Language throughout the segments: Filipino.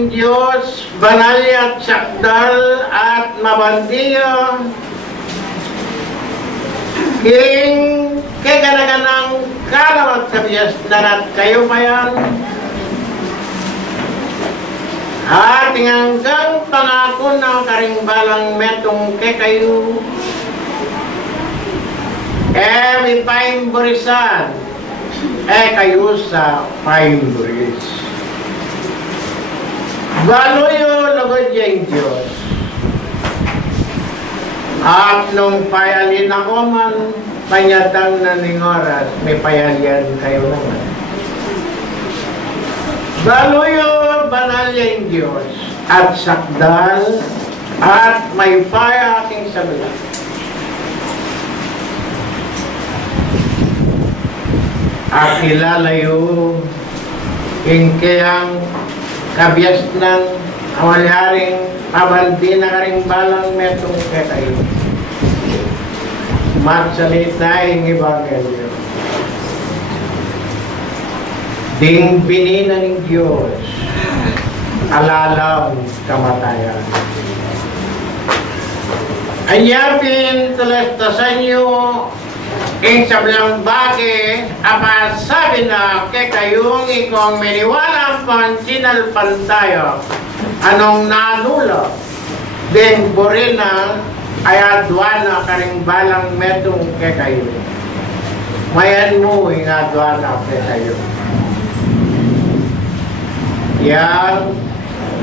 ning Diyos, banal at sakdal at mabandiyo, king kaganaganang kalawat kabiyas narat kayo mayan, at hanggang pangako na karingbalang metong ke kayo, may paimburisan, kayo sa paimburis. Baloyo lugod yung Diyos. At nung payalin ako man, panyatang na ning oras, may payalian kayo naman. Baloyo banal yung Diyos, at sakdal, at may paya aking sabila. At ilalayo kayang kabyas ng awalyaring abandi na karing balang metong ketayo. Magsalita yung Ebanghelyo. Ding binina ng Diyos, alalang kamatayan. Anyapin talastasan nyo ang sablang bagay, apa sabi na kay kayong ikong miniwalang pansinalpan tayo, anong nanula, din borina ay adwana karing balang metong kay kayo. Mayan mo yung adwana kay kayo. Yang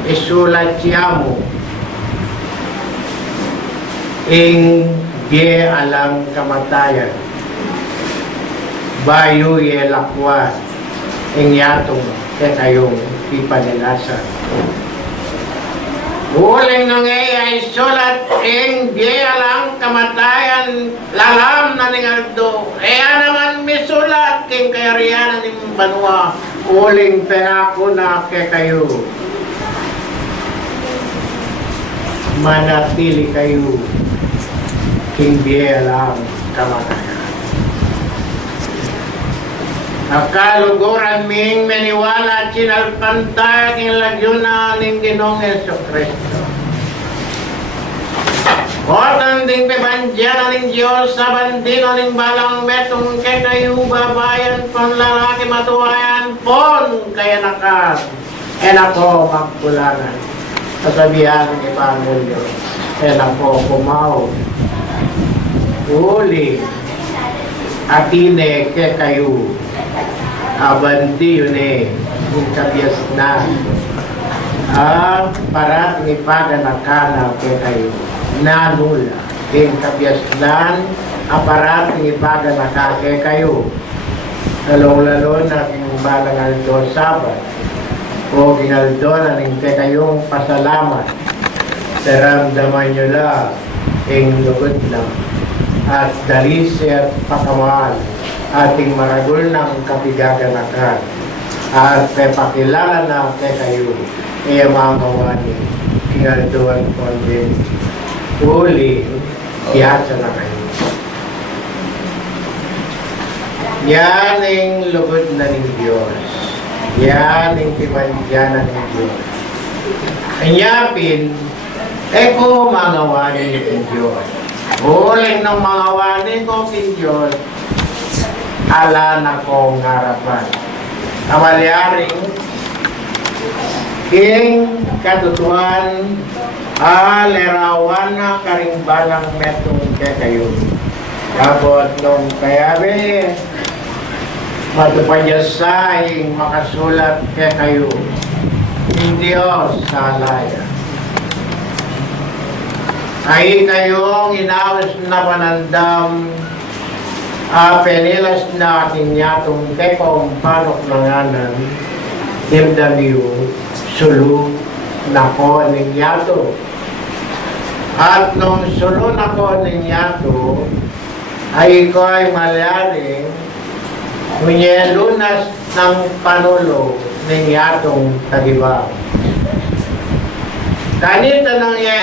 isulat siya mo, ing di alang kamatayan, bayo yelakwa ing yatong kay kayong ipanilasan. Uling nang ay sulat ing di alang kamatayan, lalam na ningaldo. Naman misulat king kayarianan ng banwa, uling pehako na kay kayo. Manatili kayo king di alang kamatayan. Akaluguran ming meniwala at sinalpantay king lagyuna ning Ginoong Jesucristo. Ordan ding pebanjana ning Diyos sa bandino ning balang metong kay kayo babayan pon lalaki matuwayan pon kaya nakas. Ako magpulangan. Sasabihan ng Ebanghelyo. Ako pumaw. Uli. Atine kay kayo. Abanti yun yung kabyas na para ipaganakana kay kayo nanula yung kabyas na para ipaganakana kay kayo lalong-lalo na yung balang aldo sabat o ginaldo na yung kay kayong pasalamat saramdaman nyo lang yung lugod lang at dalisi at pakamahal ating maragul ng kapigaganakan at pepakilala na kay kayo mga mawani kinalduan ko din uli kiyasa na kayo. Yan ang lugod na ng Diyos, yan ang timandiyanan ng Diyos. Anyapin ko mga wani ng Diyos, uling ng mga wani ko ng Diyos, ala na kong harapan. Kamalyaring king katutuan lerawan na karing balang metong kay kayo. Kapot nung kayabe matupadyasay makasulat kay kayo ng Diyos sa alaya. Ay kayong inawas na panandam penilas na aking yatong tekong panok nanganan dimdamiyo sulu na ko ng yato. At nung sulu na ko ng yato ay ko ay malyari kunyelunas ng panulo ng yatong tagibaw. Kanita nang